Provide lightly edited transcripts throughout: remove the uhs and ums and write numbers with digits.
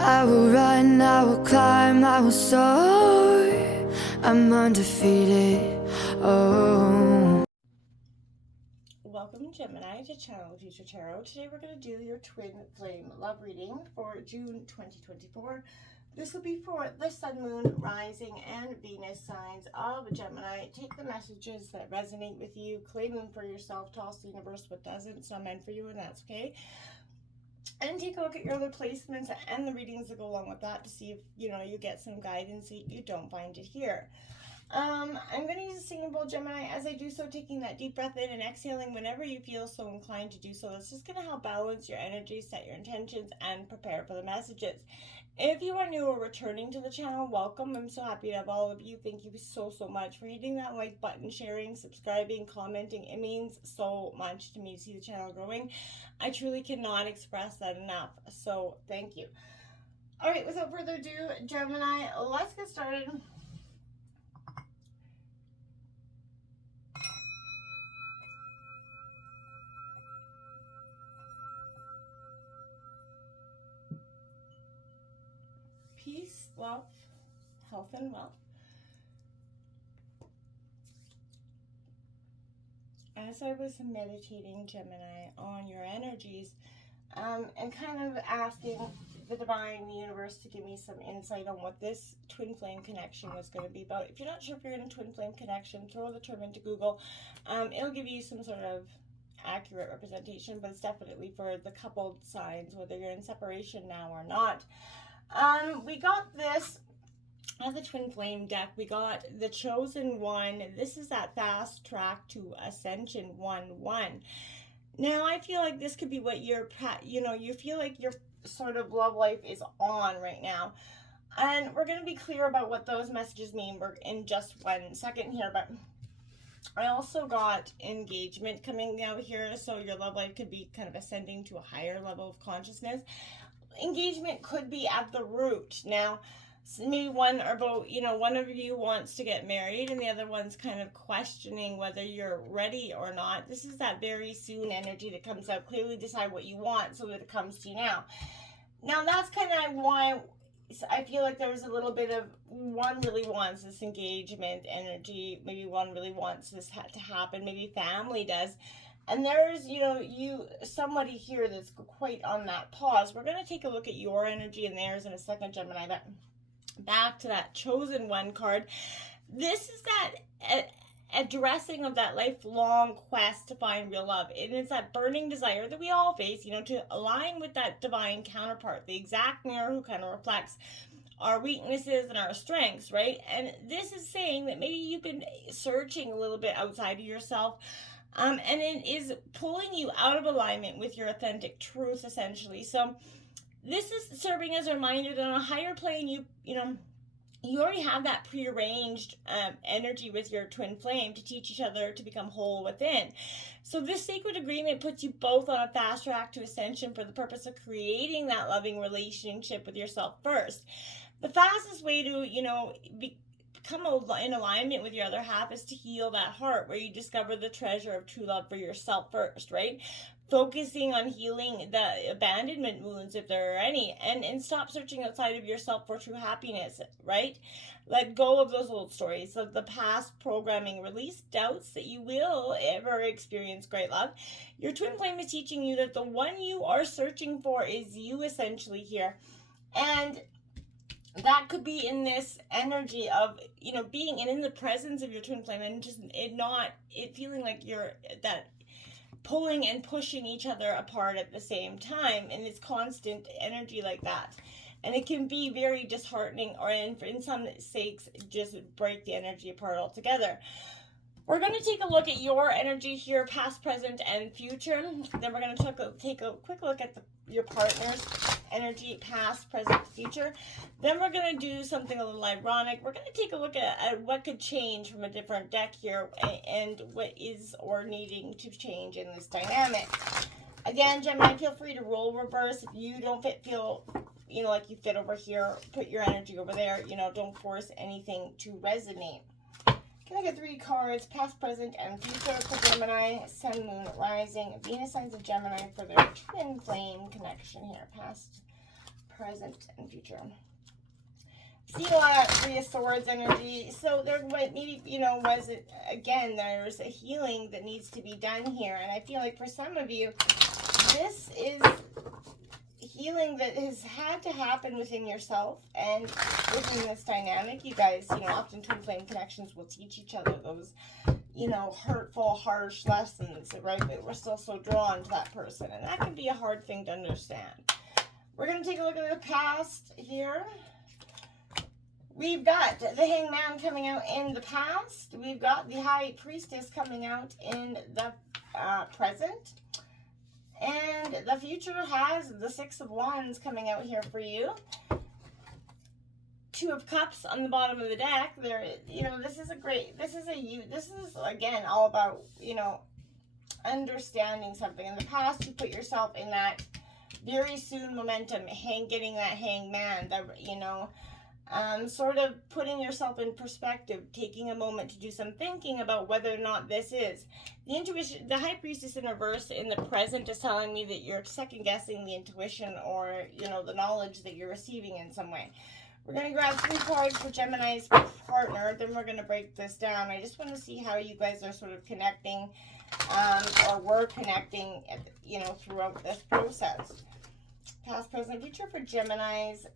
I will run, I will climb, I will soar. I'm undefeated. Oh. Welcome, Gemini, to Channel Future Tarot. Today we're going to do your twin flame love reading for June 2024. This will be for the Sun, Moon, Rising, and Venus signs of Gemini. Take the messages that resonate with you, claim them for yourself, toss the universe what doesn't. It's not meant for you, and that's okay. And take a look at your other placements and the readings that go along with that to see if you get some guidance if you don't find it here. I'm going to use a singing bowl, Gemini. As I do so, taking that deep breath in and exhaling whenever you feel so inclined to do so. That's just going to help balance your energy, set your intentions, and prepare for the messages. If you are new or returning to the channel, welcome. I'm so happy to have all of you. Thank you so much for hitting that like button, sharing, subscribing, commenting. It means so much to me to see the channel growing. I truly cannot express that enough. So thank you. All right, without further ado, Gemini, let's get started. Peace, love, health, and wealth. As I was meditating, Gemini, on your energies, and kind of asking the divine, the universe, to give me some insight on what this twin flame connection was going to be about. If you're not sure if you're in a twin flame connection, throw the term into Google. It'll give you some sort of accurate representation, but it's definitely for the coupled signs, whether you're in separation now or not. We got this as a twin flame deck. We got the Chosen One. This is that fast track to ascension 1-1. Now I feel like this could be what you feel like your sort of love life is on right now, and we're going to be clear about what those messages mean. We're in just 1 second here, but I also got engagement coming out here, so your love life could be kind of ascending to a higher level of consciousness. Engagement could be at the root. Now, maybe one or both, one of you wants to get married and the other one's kind of questioning whether you're ready or not. This is that very soon energy that comes out. Clearly decide what you want so that it comes to you now. Now, that's kind of why I feel like there's a little bit of one really wants this engagement energy. Maybe one really wants this to happen. Maybe family does. And there's, somebody here that's quite on that pause. We're going to take a look at your energy and theirs in a second, Gemini. But back to that Chosen One card. This is that addressing of that lifelong quest to find real love. And it's that burning desire that we all face, to align with that divine counterpart, the exact mirror who kind of reflects our weaknesses and our strengths, right? And this is saying that maybe you've been searching a little bit outside of yourself. And it is pulling you out of alignment with your authentic truth, essentially. So this is serving as a reminder that on a higher plane, you already have that prearranged energy with your twin flame to teach each other to become whole within. So this sacred agreement puts you both on a fast track to ascension for the purpose of creating that loving relationship with yourself first. The fastest way to, become in alignment with your other half is to heal that heart, where you discover the treasure of true love for yourself first, right? Focusing on healing the abandonment wounds, if there are any, and stop searching outside of yourself for true happiness, right? Let go of those old stories of the past programming. Release doubts that you will ever experience great love. Your twin flame is teaching you that the one you are searching for is you, essentially, here. And that could be in this energy of, being in the presence of your twin flame and just it feeling like you're that pulling and pushing each other apart at the same time, and it's constant energy like that. And it can be very disheartening, or in some sakes, just break the energy apart altogether. We're going to take a look at your energy here, past, present, and future. Then we're going to take a quick look at your partner's energy, past, present, future. Then we're going to do something a little ironic. We're going to take a look at what could change from a different deck here and what is or needing to change in this dynamic. Again, Gemini, feel free to roll reverse. If you don't feel like you fit over here, put your energy over there. Don't force anything to resonate. Can I get 3 cards, past, present, and future for Gemini, Sun, Moon, Rising, Venus signs of Gemini for their twin flame connection here, past, present and future. See a lot of Three of Swords energy. So there maybe, you know, was it, again, there's a healing that needs to be done here. And I feel like for some of you, this is healing that has had to happen within yourself and within this dynamic. You guys, you know, often twin flame connections will teach each other those, you know, hurtful, harsh lessons, right? But we're still so drawn to that person. And that can be a hard thing to understand. We're going to take a look at the past here. We've got the Hangman coming out in the past. We've got the High Priestess coming out in the present. And the future has the Six of Wands coming out here for you. Two of Cups on the bottom of the deck. There, you know, this is again all about, you know, understanding something. In the past, you put yourself in that very soon momentum, getting that Hangman, you know, sort of putting yourself in perspective, taking a moment to do some thinking about whether or not this is. The intuition, the High Priestess in reverse in the present is telling me that you're second guessing the intuition or, you know, the knowledge that you're receiving in some way. We're going to grab 3 cards for Gemini's partner, then we're going to break this down. I just want to see how you guys are sort of connecting, or were connecting, you know, throughout this process. Past, present, future for Gemini's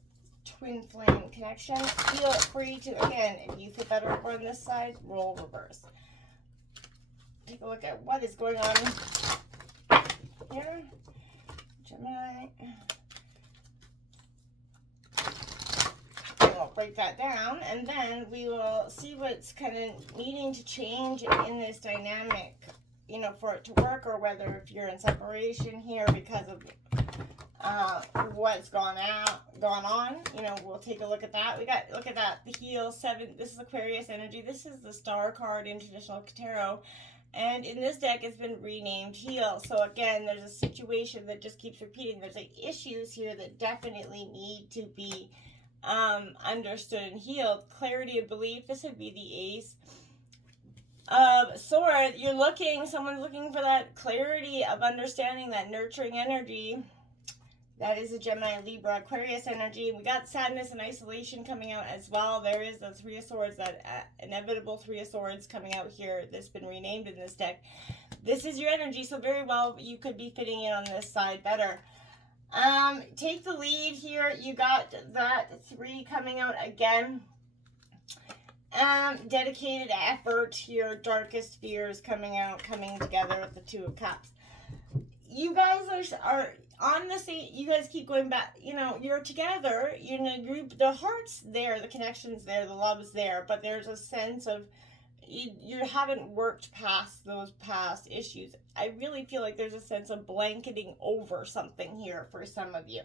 twin flame connection. Feel free to, again, if you feel better over on this side, roll reverse. Take a look at what is going on here. Gemini. We'll break that down, and then we will see what's kind of needing to change in this dynamic, you know, for it to work, or whether if you're in separation here because of what's gone on, you know, we'll take a look at that. Look at that, the heel 7, this is Aquarius energy. This is the star card in traditional tarot, and in this deck it's been renamed heel. So again, there's a situation that just keeps repeating. There's like issues here that definitely need to be understood and healed. Clarity of belief, this would be the Ace of Swords. Someone's looking for that clarity of understanding, that nurturing energy. That is a Gemini, Libra, Aquarius energy. We got sadness and isolation coming out as well. There is the Three of Swords, that inevitable Three of Swords coming out here that's been renamed in this deck. This is your energy, so very well you could be fitting in on this side better. Take the lead here. You got that 3 coming out again. Dedicated effort, your darkest fears coming together with the 2 of Cups. You guys are on the same, you guys keep going back, you know, you're together, you're in a group, the heart's there, the connection's there, the love's there, but there's a sense of, you haven't worked past those past issues. I really feel like there's a sense of blanketing over something here for some of you.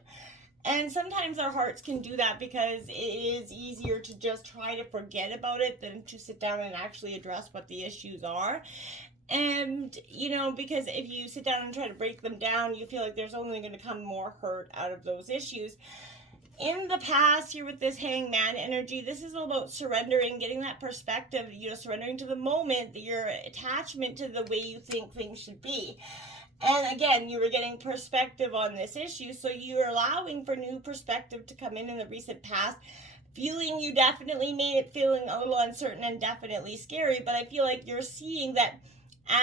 And sometimes our hearts can do that because it is easier to just try to forget about it than to sit down and actually address what the issues are. And, you know, because if you sit down and try to break them down, you feel like there's only going to come more hurt out of those issues. In the past, here with this Hangman energy, this is all about surrendering, getting that perspective, you know, surrendering to the moment, your attachment to the way you think things should be. And again, you were getting perspective on this issue, so you're allowing for new perspective to come in the recent past. Feeling you definitely made it feeling a little uncertain and definitely scary, but I feel like you're seeing that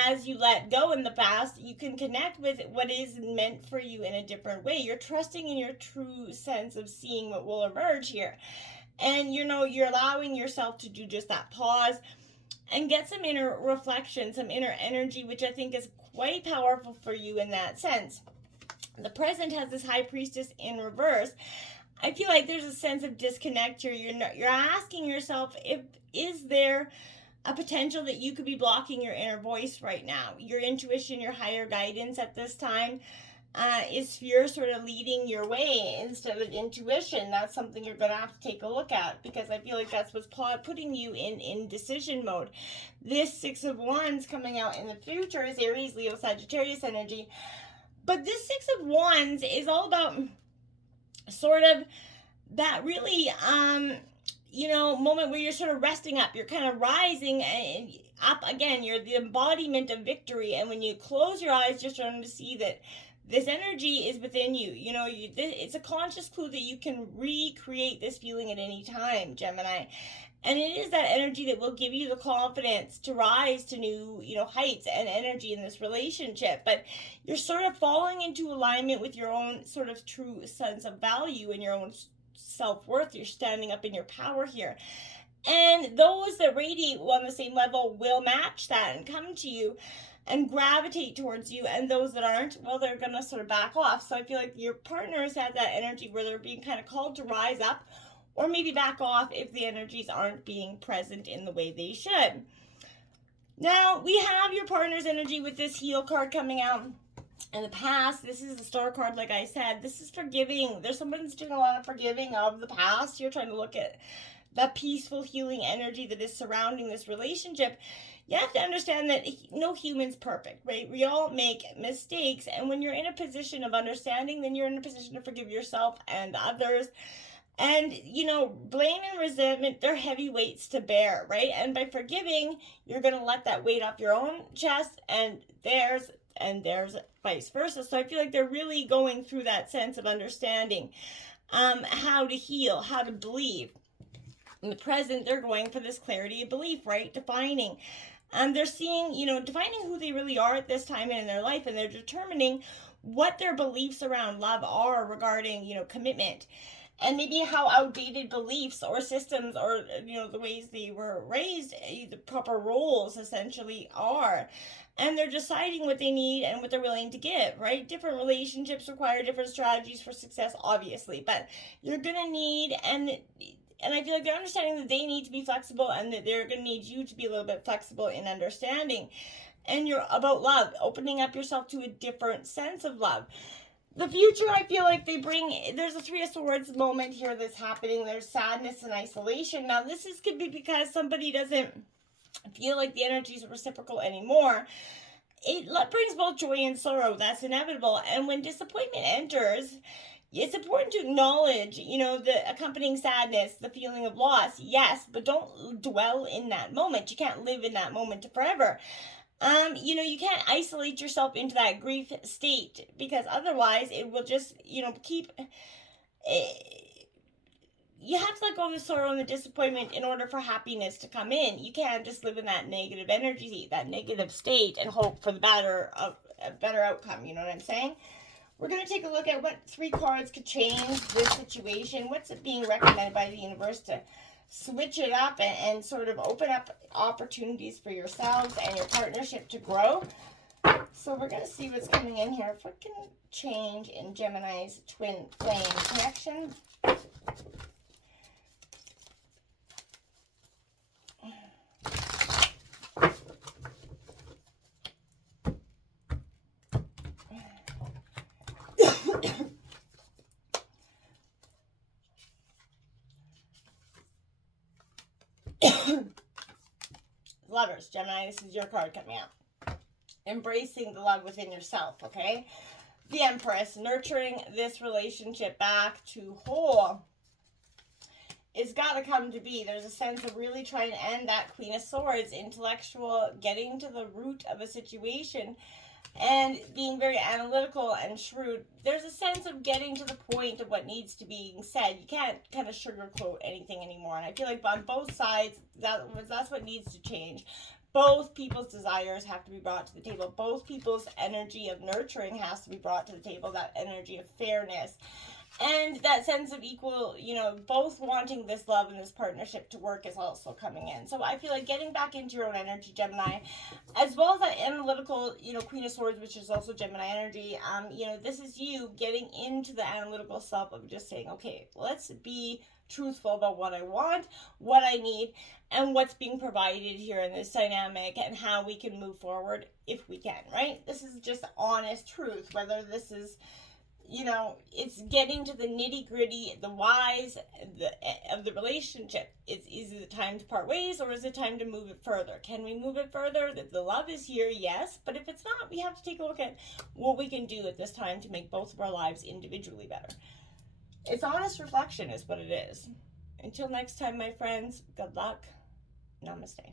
as you let go in the past, you can connect with what is meant for you in a different way. You're trusting in your true sense of seeing what will emerge here. And, you know, you're allowing yourself to do just that pause and get some inner reflection, some inner energy, which I think is quite powerful for you in that sense. The present has this High Priestess in reverse. I feel like there's a sense of disconnect here. You're asking yourself, is there a potential that you could be blocking your inner voice right now? Your intuition, your higher guidance at this time, is fear sort of leading your way instead of intuition? That's something you're going to have to take a look at, because I feel like that's what's putting you in decision mode. This 6 of Wands coming out in the future is Aries, Leo, Sagittarius energy. But this 6 of Wands is all about sort of that really, you know, moment where you're sort of resting up, you're kind of rising and up again, you're the embodiment of victory. And when you close your eyes, you're starting to see that This energy is within you. You know, it's a conscious clue that you can recreate this feeling at any time, Gemini. And it is that energy that will give you the confidence to rise to new, heights and energy in this relationship. But you're sort of falling into alignment with your own sort of true sense of value and your own self-worth. You're standing up in your power here. And those that radiate on the same level will match that and come to you and gravitate towards you, and those that aren't, well, they're gonna sort of back off. So I feel like your partners have that energy where they're being kind of called to rise up, or maybe back off if the energies aren't being present in the way they should. Now, we have your partner's energy with this Heal card coming out. In the past, this is the Star card, like I said. This is forgiving. There's someone that's doing a lot of forgiving of the past. You're trying to look at that peaceful, healing energy that is surrounding this relationship. You have to understand that no human's perfect, right? We all make mistakes, and when you're in a position of understanding, then you're in a position to forgive yourself and others. And, blame and resentment, they're heavy weights to bear, right? And by forgiving, you're going to let that weight off your own chest and theirs vice versa. So I feel like they're really going through that sense of understanding how to heal, how to believe. In the present, they're going for this clarity of belief, right? Defining. They're seeing, defining who they really are at this time in their life, and they're determining what their beliefs around love are regarding, commitment. And maybe how outdated beliefs or systems or, the ways they were raised, the proper roles essentially are. And they're deciding what they need and what they're willing to give, right? Different relationships require different strategies for success, obviously. But you're going to need, and I feel like they're understanding that they need to be flexible and that they're going to need you to be a little bit flexible in understanding. And you're about love, opening up yourself to a different sense of love. The future, I feel like there's a Three of Swords moment here that's happening. There's sadness and isolation. Now, could be because somebody doesn't feel like the energies are reciprocal anymore. It brings both joy and sorrow. That's inevitable. And when disappointment enters, it's important to acknowledge, the accompanying sadness, the feeling of loss. Yes, but don't dwell in that moment. You can't live in that moment forever. You can't isolate yourself into that grief state, because otherwise it will just, keep... You have to let go of the sorrow and the disappointment in order for happiness to come in. You can't just live in that negative energy, that negative state, and hope for a better outcome. You know what I'm saying? We're going to take a look at what 3 cards could change this situation. What's being recommended by the universe to switch it up and sort of open up opportunities for yourselves and your partnership to grow. So we're going to see what's coming in here. What can change in Gemini's twin flame connection? Lovers, Gemini, this is your card coming out. Embracing the love within yourself, okay? The Empress, nurturing this relationship back to whole. It's got to come to be. There's a sense of really trying to end that Queen of Swords, intellectual, getting to the root of a situation, and being very analytical and shrewd. There's a sense of getting to the point of what needs to be said. You can't kind of sugarcoat anything anymore. And I feel like on both sides, that's what needs to change. Both people's desires have to be brought to the table. Both people's energy of nurturing has to be brought to the table. That energy of fairness. And that sense of equal, both wanting this love and this partnership to work is also coming in. So I feel like getting back into your own energy, Gemini, as well as that analytical, Queen of Swords, which is also Gemini energy. This is you getting into the analytical self of just saying, okay, let's be truthful about what I want, what I need, and what's being provided here in this dynamic, and how we can move forward if we can, right? This is just honest truth, whether this is... it's getting to the nitty-gritty, the whys of the relationship. Is it time to part ways, or is it time to move it further? Can we move it further? That the love is here, yes, but if it's not, we have to take a look at what we can do at this time to make both of our lives individually better. It's honest reflection is what it is. Until next time, my friends, good luck. Namaste.